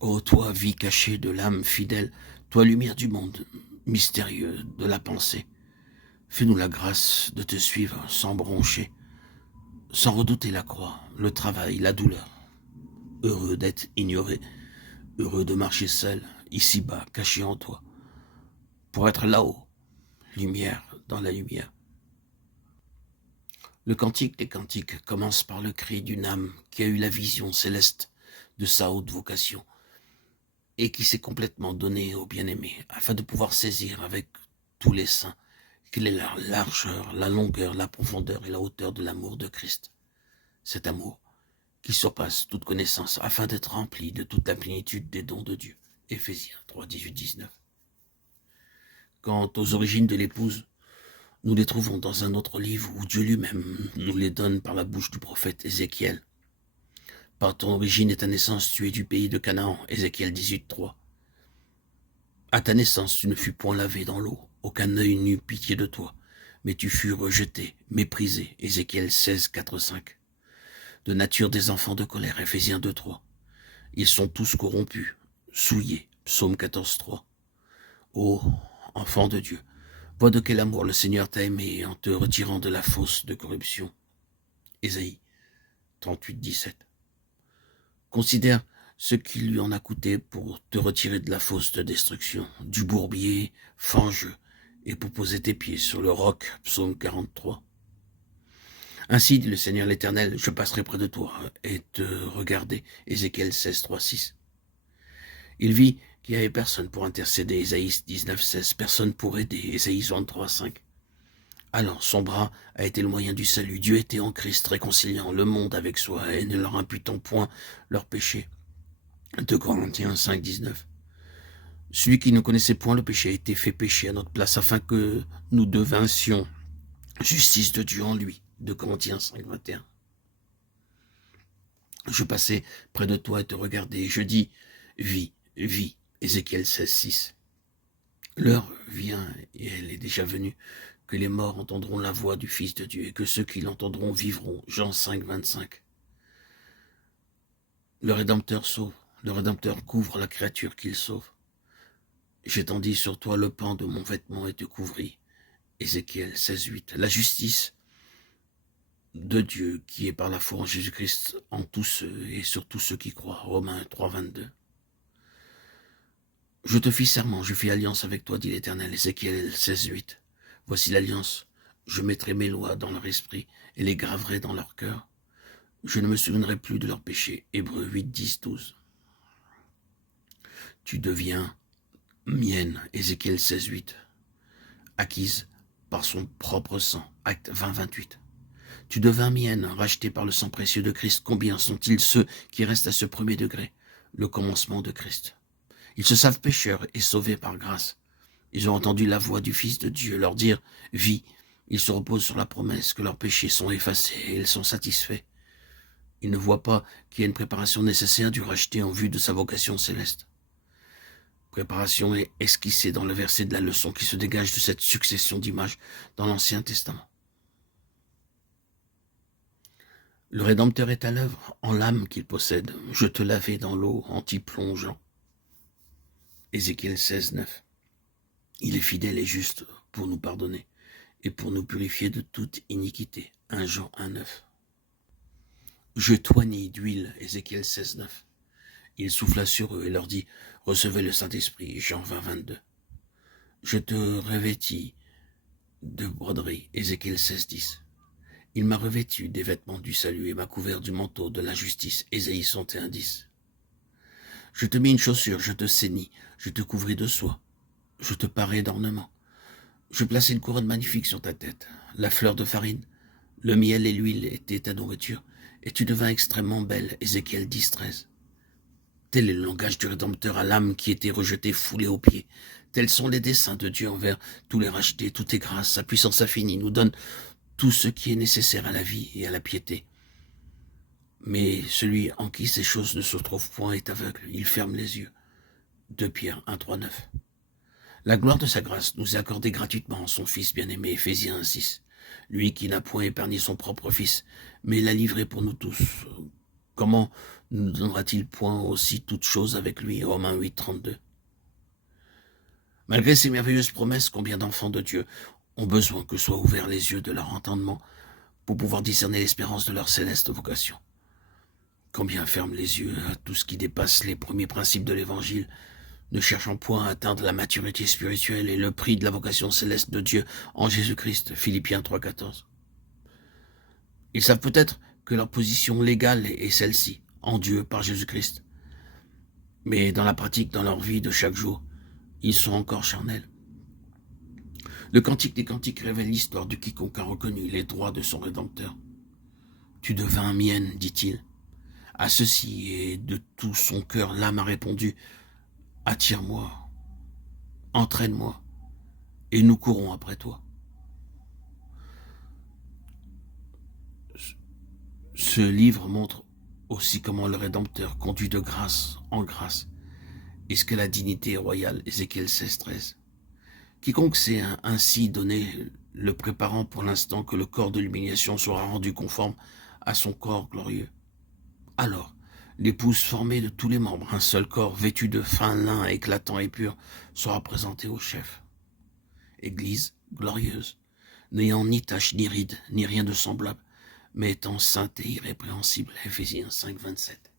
Ô toi, vie cachée de l'âme fidèle, toi, lumière du monde, mystérieux de la pensée, fais-nous la grâce de te suivre sans broncher, sans redouter la croix, le travail, la douleur. Heureux d'être ignoré, heureux de marcher seul, ici-bas, caché en toi, pour être là-haut, lumière dans la lumière. Le cantique des cantiques commence par le cri d'une âme qui a eu la vision céleste de sa haute vocation et qui s'est complètement donnée au bien-aimé afin de pouvoir saisir avec tous les saints quelle est la largeur, la longueur, la profondeur et la hauteur de l'amour de Christ. Cet amour qui surpasse toute connaissance afin d'être rempli de toute la plénitude des dons de Dieu. Éphésiens 3, 18, 19. Quant aux origines de l'épouse, nous les trouvons dans un autre livre où Dieu lui-même nous les donne par la bouche du prophète Ézéchiel. Par ton origine et ta naissance, tu es du pays de Canaan, Ézéchiel 18, 3. À ta naissance, tu ne fus point lavé dans l'eau, aucun œil n'eut pitié de toi, mais tu fus rejeté, méprisé, Ézéchiel 16, 4, 5. De nature des enfants de colère, Éphésiens 2, 3. Ils sont tous corrompus, souillés, Psaume 14, 3. Ô enfant de Dieu, vois de quel amour le Seigneur t'a aimé en te retirant de la fosse de corruption. Ésaïe 38, 17. Considère ce qui lui en a coûté pour te retirer de la fosse de destruction, du bourbier fangeux, et pour poser tes pieds sur le roc, Psaume 43. Ainsi dit le Seigneur l'Éternel, je passerai près de toi et te regarder, Ézéchiel 16, 3, 6. Il vit qu'il n'y avait personne pour intercéder, Ésaïe 19, 16, personne pour aider, Ésaïe 23, 5. Alors son bras a été le moyen du salut. Dieu était en Christ, réconciliant le monde avec soi et ne leur imputant point leurs péchés. 2 Corinthiens 5, 19. Celui qui ne connaissait point le péché a été fait péché à notre place afin que nous devinssions justice de Dieu en lui. 2 Corinthiens 5, 21. Je passais près de toi et te regardais. Je dis, vis, vis. Ézéchiel 16, 6. L'heure vient, et elle est déjà venue, que les morts entendront la voix du Fils de Dieu, et que ceux qui l'entendront vivront. Jean 5, 25. Le Rédempteur sauve, le Rédempteur couvre la créature qu'il sauve. J'étendis sur toi le pan de mon vêtement et te couvris. Ézéchiel 16, 8. La justice de Dieu qui est par la foi en Jésus-Christ en tous ceux et sur tous ceux qui croient. Romains 3, 22. Je te fis serment, je fis alliance avec toi, dit l'Éternel. Ézéchiel 16, 8. Voici l'alliance, je mettrai mes lois dans leur esprit et les graverai dans leur cœur. Je ne me souviendrai plus de leurs péchés. Hébreux 8, 10, 12. Tu deviens mienne, Ézéchiel 16, 8. Acquise par son propre sang, Acte 20, 28. Tu devins mienne, racheté par le sang précieux de Christ. Combien sont-ils ceux qui restent à ce premier degré, le commencement de Christ? Ils se savent pécheurs et sauvés par grâce. Ils ont entendu la voix du Fils de Dieu leur dire « Vis ». Ils se reposent sur la promesse que leurs péchés sont effacés et ils sont satisfaits. Ils ne voient pas qu'il y a une préparation nécessaire du racheté en vue de sa vocation céleste. Préparation est esquissée dans le verset de la leçon qui se dégage de cette succession d'images dans l'Ancien Testament. Le Rédempteur est à l'œuvre en l'âme qu'il possède. Je te lavai dans l'eau en t'y plongeant. Ézéchiel 16, 9. Il est fidèle et juste pour nous pardonner et pour nous purifier de toute iniquité. 1 Jean 1, 9. Je toignis d'huile, Ézéchiel 16, 9. Il souffla sur eux et leur dit, recevez le Saint-Esprit, Jean 20, 22. Je te revêtis de broderie, Ézéchiel 16, 10. Il m'a revêtu des vêtements du salut et m'a couvert du manteau de la justice, Ésaïe 61, 10. Je te mis une chaussure, je te ceignis, je te couvris de soie, je te parai d'ornements. Je plaçai une couronne magnifique sur ta tête, la fleur de farine, le miel et l'huile étaient ta nourriture, et tu devins extrêmement belle, Ézéchiel 10, 13. Tel est le langage du Rédempteur à l'âme qui était rejetée, foulée aux pieds. Tels sont les desseins de Dieu envers tous les rachetés, tout est grâce, sa puissance infinie nous donne tout ce qui est nécessaire à la vie et à la piété. Mais celui en qui ces choses ne se trouvent point est aveugle, il ferme les yeux. 2 Pierre 1, 3, 9. La gloire de sa grâce nous est accordée gratuitement en son Fils bien-aimé, Éphésiens 1, 6. Lui qui n'a point épargné son propre Fils, mais l'a livré pour nous tous. Comment ne nous donnera-t-il point aussi toutes choses avec lui? Romains 8, 32. Malgré ces merveilleuses promesses, combien d'enfants de Dieu ont besoin que soient ouverts les yeux de leur entendement pour pouvoir discerner l'espérance de leur céleste vocation? Combien ferment les yeux à tout ce qui dépasse les premiers principes de l'Évangile, ne cherchant point à atteindre la maturité spirituelle et le prix de la vocation céleste de Dieu en Jésus-Christ, Philippiens 3, 14. Ils savent peut-être que leur position légale est celle-ci, en Dieu par Jésus-Christ. Mais dans la pratique, dans leur vie de chaque jour, ils sont encore charnels. Le Cantique des Cantiques révèle l'histoire de quiconque a reconnu les droits de son Rédempteur. Tu devins mienne, dit-il. À ceci, et de tout son cœur, l'âme a répondu, attire-moi, entraîne-moi, et nous courons après toi. Ce livre montre aussi comment le Rédempteur conduit de grâce en grâce, et ce que la dignité royale, Ézéchiel 16, 13. Quiconque s'est ainsi donné, le préparant pour l'instant que le corps de l'humiliation sera rendu conforme à son corps glorieux. Alors, l'épouse formée de tous les membres, un seul corps vêtu de fin lin éclatant et pur, sera présentée au chef. Église glorieuse, n'ayant ni tache ni ride, ni rien de semblable, mais étant sainte et irrépréhensible. Éphésiens 5, 27.